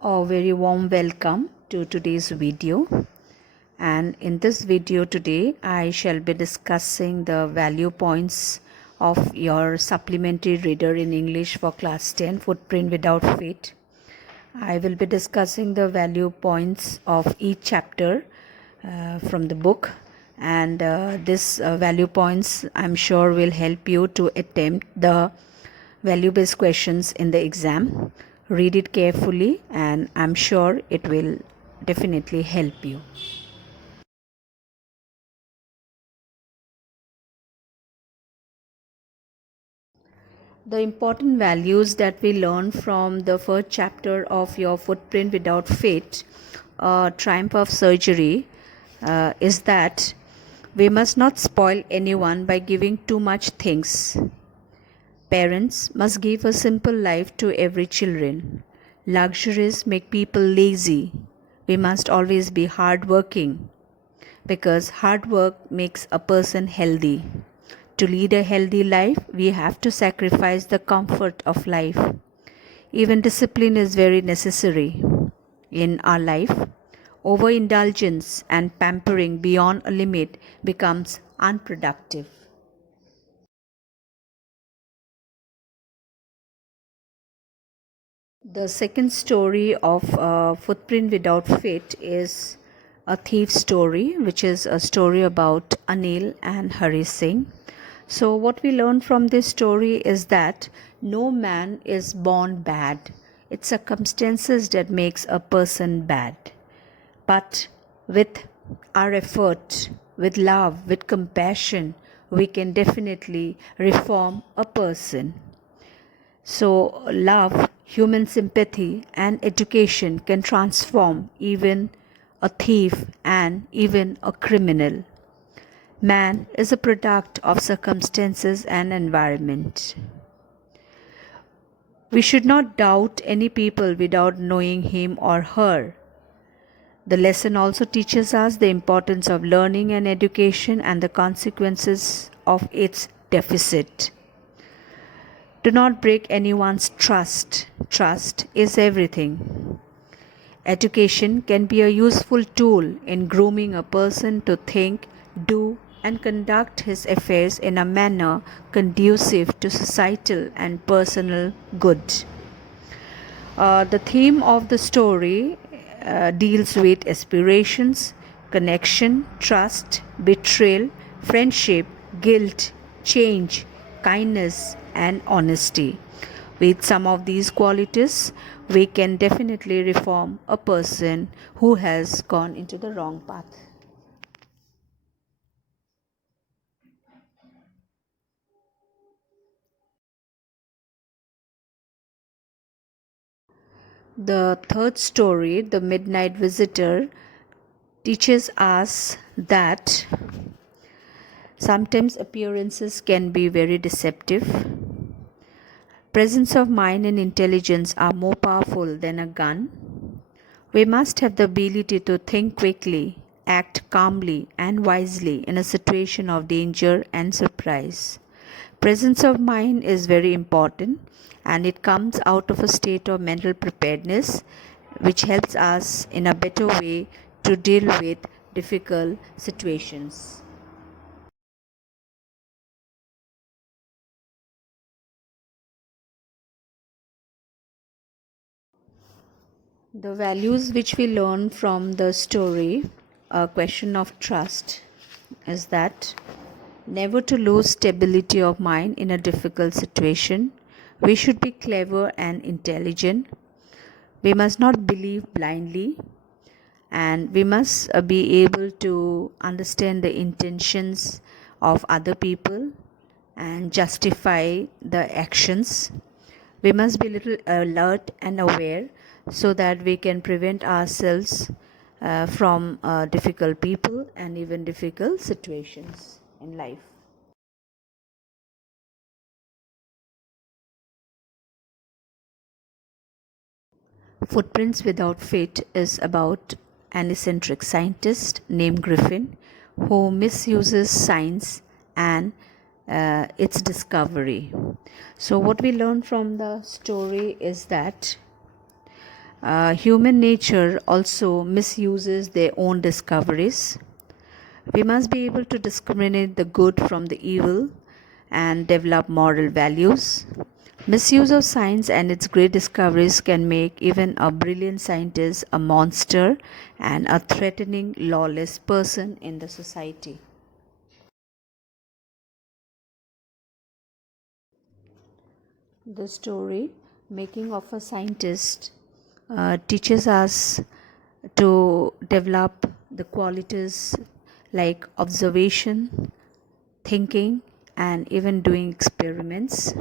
A very warm welcome to today's video, and in this video today I shall be discussing the value points of your supplementary reader in English for class 10, Footprint Without Feet. I will be discussing the value points of each chapter from the book, and this value points I'm sure will help you to attempt the value based questions in the exam. Read it carefully and I'm sure it will definitely help you. The important values that we learn from the first chapter of your Footprint Without Feet, Triumph of Surgery, is that we must not spoil anyone by giving too much things. Parents must give a simple life to every children. Luxuries make people lazy. We must always be hardworking because hard work makes a person healthy. To lead a healthy life, we have to sacrifice the comfort of life. Even discipline is very necessary in our life. Overindulgence and pampering beyond a limit becomes unproductive. The second story of Footprint Without Feet is a thief story, which is a story about Anil and Hari Singh. So, what we learn from this story is that no man is born bad. It's circumstances that makes a person bad. But with our effort, with love, with compassion, we can definitely reform a person. So, love, human sympathy, and education can transform even a thief and even a criminal. Man is a product of circumstances and environment. We should not doubt any people without knowing him or her. The lesson also teaches us the importance of learning and education and the consequences of its deficit. Do not break anyone's trust. Trust is everything. Education can be a useful tool in grooming a person to think, do, and conduct his affairs in a manner conducive to societal and personal good. The theme of the story deals with aspirations, connection, trust, betrayal, friendship, guilt, change, kindness, and honesty. With some of these qualities, we can definitely reform a person who has gone into the wrong path. The third story, The Midnight Visitor, teaches us that sometimes appearances can be very deceptive. Presence of mind and intelligence are more powerful than a gun. We must have the ability to think quickly, act calmly and wisely in a situation of danger and surprise. Presence of mind is very important and it comes out of a state of mental preparedness which helps us in a better way to deal with difficult situations. The values which we learn from the story, A Question of Trust, is that never to lose stability of mind in a difficult situation. We should be clever and intelligent. We must not believe blindly, and we must be able to understand the intentions of other people and justify the actions. We must be little alert and aware so that we can prevent ourselves from difficult people and even difficult situations in life. Footprints Without Feet is about an eccentric scientist named Griffin who misuses science and its discovery. So, what we learn from the story is that Human nature also misuses their own discoveries. We must be able to discriminate the good from the evil and develop moral values. Misuse of science and its great discoveries can make even a brilliant scientist a monster and a threatening, lawless person in the society. The story Making of a Scientist teaches us to develop the qualities like observation, thinking, and even doing experiments.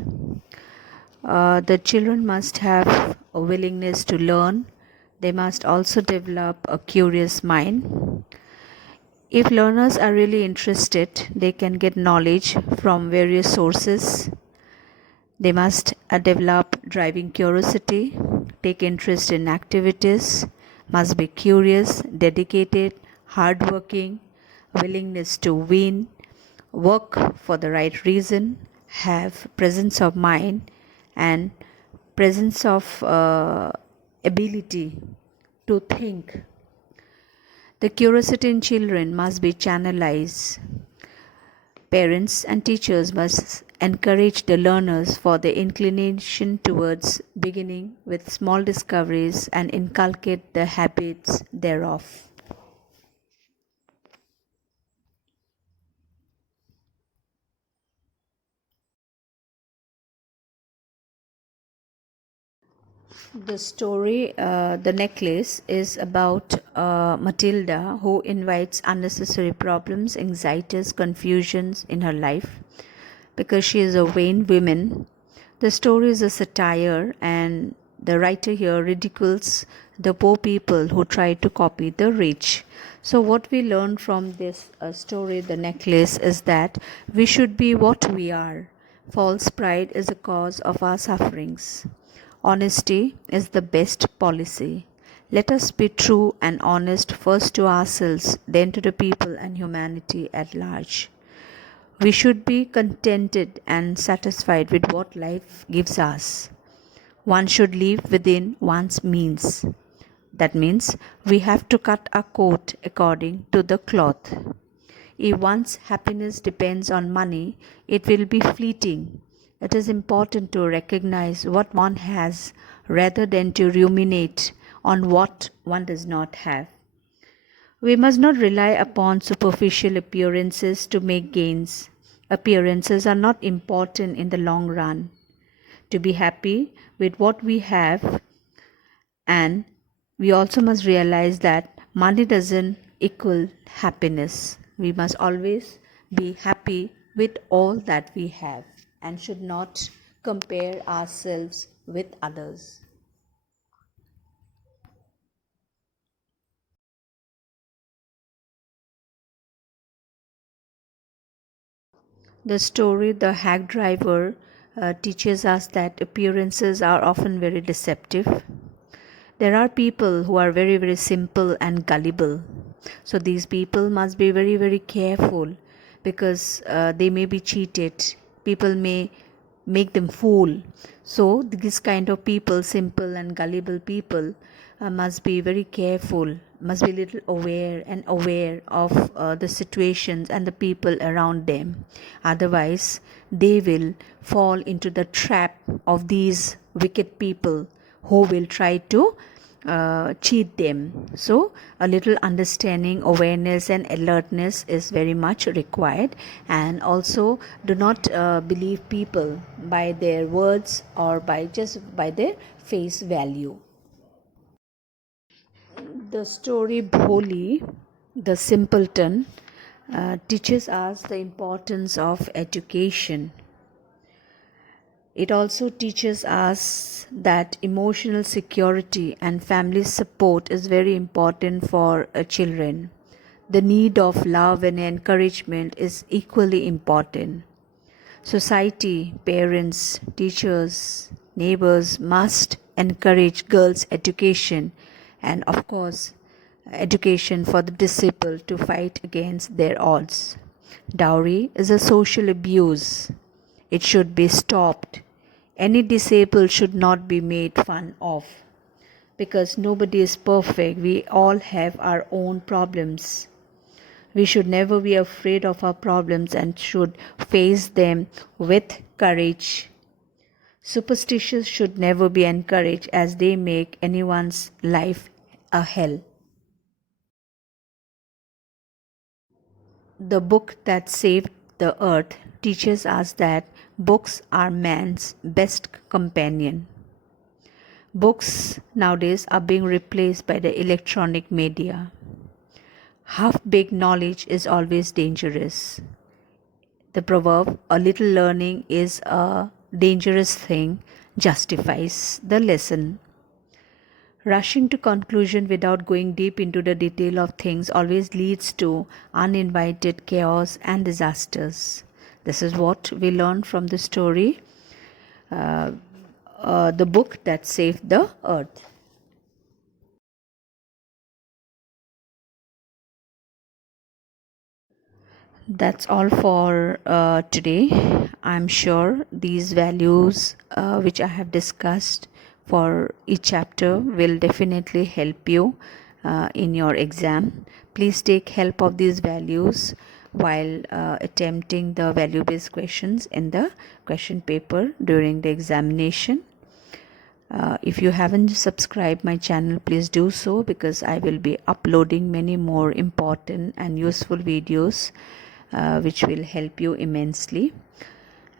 The children must have a willingness to learn. They must also develop a curious mind. If learners are really interested, they can get knowledge from various sources. They must develop driving curiosity, take interest in activities, must be curious, dedicated, hardworking, willingness to win, work for the right reason, have presence of mind and presence of ability to think. The curiosity in children must be channelized. Parents and teachers must encourage the learners for their inclination towards beginning with small discoveries and inculcate the habits thereof. The story, The Necklace, is about Matilda who invites unnecessary problems, anxieties, confusions in her life because she is a vain woman. The story is a satire, and the writer here ridicules the poor people who try to copy the rich. So, what we learn from this story, The Necklace, is that we should be what we are. False pride is the cause of our sufferings. Honesty is the best policy. Let us be true and honest first to ourselves, then to the people and humanity at large. We should be contented and satisfied with what life gives us. One should live within one's means. That means we have to cut our coat according to the cloth. If one's happiness depends on money, it will be fleeting. It is important to recognize what one has rather than to ruminate on what one does not have. We must not rely upon superficial appearances to make gains. Appearances are not important in the long run. To be happy with what we have, and we also must realize that money doesn't equal happiness. We must always be happy with all that we have and should not compare ourselves with others. The story The Hack Driver teaches us that appearances are often very deceptive. There are people who are very, very simple and gullible. So these people must be very, very careful because they may be cheated. People may make them fool. So this kind of people, simple and gullible people, must be very careful, must be little aware of the situations and the people around them. Otherwise, they will fall into the trap of these wicked people who will try to cheat them. So, a little understanding, awareness, and alertness is very much required. And also, do not believe people by their words or by their face value. The story Bholi, the simpleton, teaches us the importance of education. It also teaches us that emotional security and family support is very important for children. The need of love and encouragement is equally important. Society, parents, teachers, neighbors must encourage girls' education and, of course, education for the disabled to fight against their odds. Dowry is a social abuse. It should be stopped. Any disabled should not be made fun of. because nobody is perfect. We all have our own problems. We should never be afraid of our problems and should face them with courage. Superstitions should never be encouraged as they make anyone's life a hell. The book that saved the earth teaches us that books are man's best companion. Books nowadays are being replaced by the electronic media. Half baked knowledge is always dangerous. The proverb, a little learning is a dangerous thing, justifies the lesson. Rushing to conclusion without going deep into the detail of things always leads to uninvited chaos and disasters. This is what we learn from the story, the book that saved the earth. That's all for today. I'm sure these values which I have discussed for each chapter will definitely help you in your exam. Please take help of these values while attempting the value based questions in the question paper during the examination. If you haven't subscribed my channel, please do so, because I will be uploading many more important and useful videos which will help you immensely.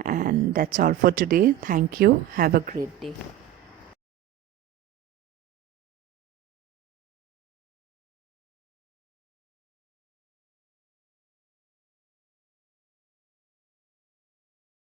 And that's all for today. Thank you. Have a great day.